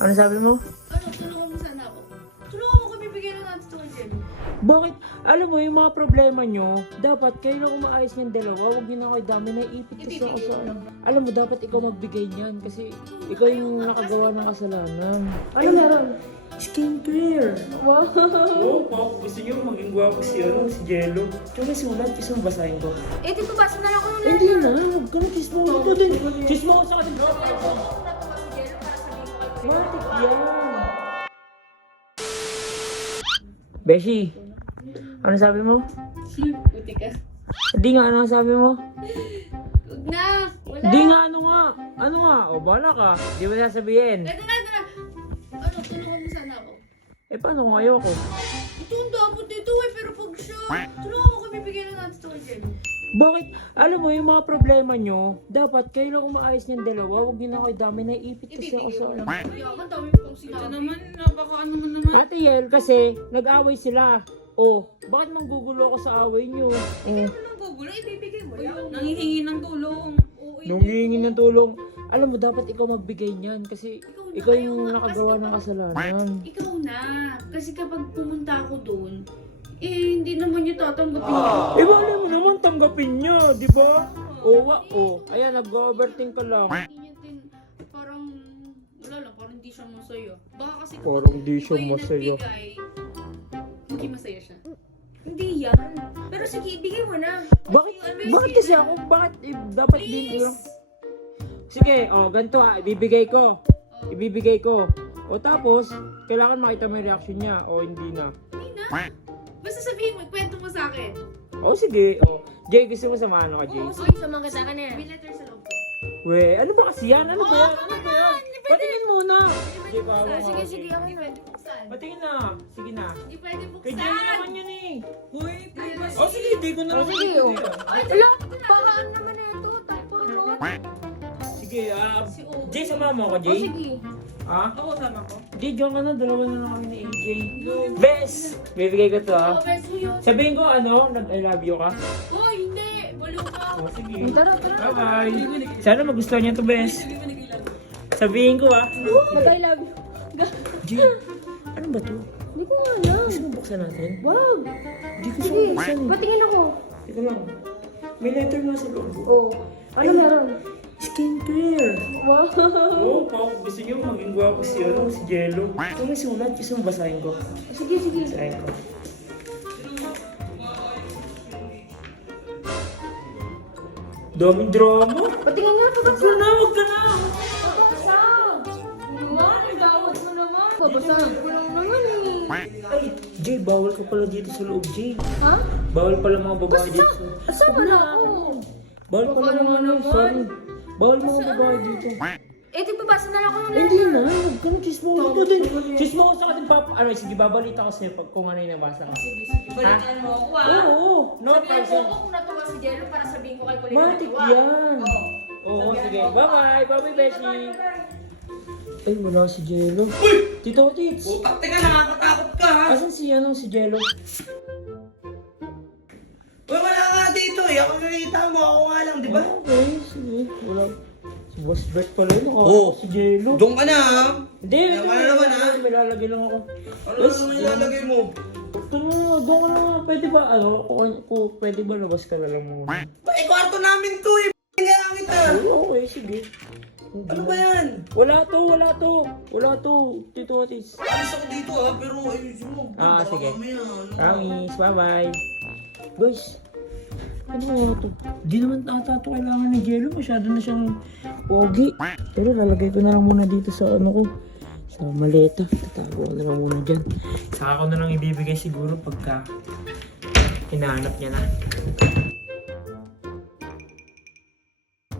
Ano sabi mo? Ano, tulungan mo sana ako. Tulungan mo ko, bibigyan na natin ito kay Jello. Bakit? Alam mo, yung mga problema nyo, dapat kayo lang umaayos niyang dalawa. Huwag yun na kayo dami na ipit kasi ako Ibibigay sa ko lang. Alam mo, dapat ikaw magbigay niyan kasi ikaw yung nakagawa ng kasalanan. Ano meron? Skincare! Wow! Oo, gusto nyo maging gwapo si Jello. Tsaka simulat, gusto mo basahin ko? Eh, di ba, basa na lang ako ng Hindi na, huwag ka na chismo. Ito din, chismo ko sa atin. Matik yan! Beshi, ano sabi mo? Buti ka. Hindi nga, ano sabi mo? Huwag na! Wala! Hindi nga, ano nga? Ano nga? O, bahala ka. Di mo sasabihin. Ito na! Ano, tulungan mo sana ako. Eh, paano kung ayoko? Ito ang dapat dito eh, pero pag siya, tulungan mo ko, bibigyan na natin ito kay Jello. Bakit? Alam mo, yung mga problema nyo, dapat kayo lang umaayos niyang dalawa. Huwag yun na kayo dami na ipit kasi ako Ibibigay sa ko lang. Kaya ang dami mo pang sinabi. Ito naman, napaka ano mo naman. Ate Yel, kasi nag-away sila. Oh, bakit manggugulo ako sa away nyo? Oh, Anong gugulo? Ibibigay mo lang. Nangihingi ng tulong. Oo, nung hihingi ng tulong, alam mo, dapat ikaw magbigay niyan kasi ikaw yung ayaw nga, nakagawa kasi ng kasalanan. Ikaw na. Kasi kapag pumunta ako doon, eh, hindi naman niya tatanggapin ko. Eh, wala mo naman tanggapin niya, di ba? Ayan, nag-overthink ka lang. Hindi niya parang, wala lang, parang hindi siya masaya. Baka kasi kapag Parang di siya ikaw yung masaya. nagbigay, hindi masaya siya. Hindi yan. Pero sige, ibigay mo na. Bakit kasi ako? Bakit dapat din ko lang? Sige, ganito ibibigay ko. Ibibigay ko. O tapos, kailangan makita mo yung reaction niya. O hindi na. Hindi na. Basta sabihin mo, kwento mo sa akin. O sige. Jay, gusto mo samahan ako, Jay? Oo, sige, samahan kita ka na. May letter sa loob ko. We, ano ba kasi yan? Ano ba yan? Oo, Ano ba naman. yan? Hindi pwede. Patingin muna. Hindi Jay, pwede bawa buksan. ka. Sige, sige, hindi pwede buksan. Patingin na. Sige na. Hindi pwede Kay Jay buksan. naman yan eh. Hoy, privacy. O sige, di ko na lang. Sige, Ay, wala. Pakaan naman na ito. Tapos, Sige, Si O. Jay, samahan mo ako, O, Jay. sige. Ha? Ako sama ko. Jay, diyan ka na. Dalawa na lang kami ni AJ. Bes! Bibigay ko to, ha? Oo, best mo yun. Sabihin ko, nag-I love you ka? Hoy, hindi. Baliw ka. O, sige. Tara. Bye-bye. Sana magustuhan niya to, Bes. Sabihin ko, ha? Mag-I love you. Jay, ano ba to? Hindi ko nga alam. Gusto mo buksan natin? Wag. Hindi ko siya buksan eh. Patingin ako. Teka lang. May letter nga sa loob. Oo. Ano meron? Skincare. Wow. Oo, gusto niyo maging gwapo si Jello. Ito may sulat. Gusto mo basahin ko? Sige. Basahin ko. Daming drama. Patingin nga. Huwag ka na, huwag ka na. Babasa. Man, dawat mo naman. Babasa ko lang naman eh. Ay, Jay, bawal ka pala dito sa loob, Jay. Ha? Bawal pala mga babae dito sa loob. Asama na ako. Bawal pala mga sorry. Bawal mga babae dito. Eh, di babasa na lang ako ng Hindi na, huwag ka na chismo. Ito din. Chismo ko sa ating sige, babalita ko sa'yo pag kung ano yung nabasa ko. Balikan mo ako Oo, no Sabihan ko person. kung natuwa si Jello para sabihin ko kay Colin Matik yan. Oo, sige. Bye-bye. Bye-bye, Beshi. Ay, wala si Jello. Tito Tits. Putak, teka, nakakatakot ka ha. Asan si Jello? Uy, wala nga dito eh. Ako nakita mo, ako nga lang, di ba? Okay, sige. Wala. Si Boss Bert pala yun. Oo. Si Jello. Doon ka na ha. Hindi, Kaya ka na naman, ha? May lalagay lang ako. Ano naman ilalagay mo? Doon ka na. Pwede ba, pwede ba labas ka na lang muna? Eh, kwarto namin to eh. Nga lang kita. Okay, sige. Ano ba yan? Wala to. Tito Otis. Alis ako dito ha, pero ayusin mo. Ah, Baka sige. mamaya, ano? Promise, bye-bye. Guys, ano nga ito? Di naman ata ito kailangan ni Jello. Masyado na siyang pogi. Pero lalagay ko na lang muna dito sa sa maleta. Tatago ko na lang muna dyan. Saka ko na lang ibibigay siguro pagka hinahanap niya na.